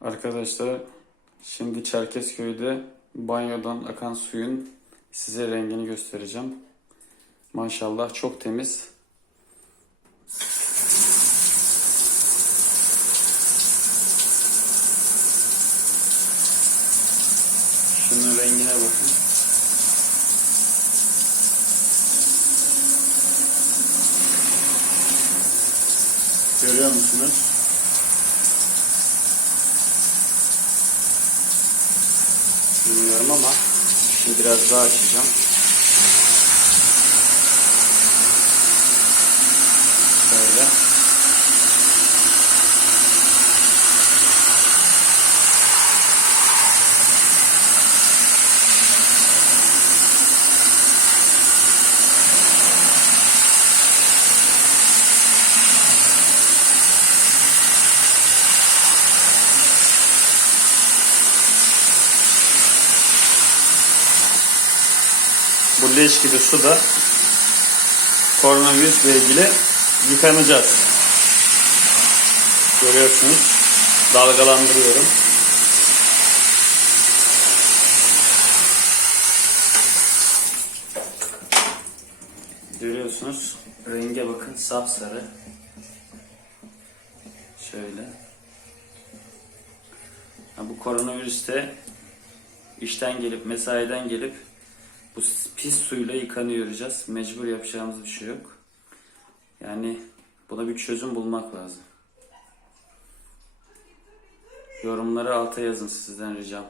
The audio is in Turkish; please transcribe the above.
Arkadaşlar şimdi Çerkezköy'de banyodan akan suyun size rengini göstereceğim. Maşallah çok temiz. Şunun rengine bakın. Görüyor musunuz? Bilmiyorum ama şimdi biraz daha açacağım. Böyle. Bu leş gibi suda koronavirüsle ilgili yıkanacağız. Görüyorsunuz. Dalgalandırıyorum. Görüyorsunuz. Renge bakın sapsarı. Şöyle. Ha, bu koronavirüste işten gelip mesaiden gelip bu pis suyla yıkanıyoruz. Mecbur yapacağımız bir şey yok. Yani buna bir çözüm bulmak lazım. Yorumları alta yazın sizden ricam.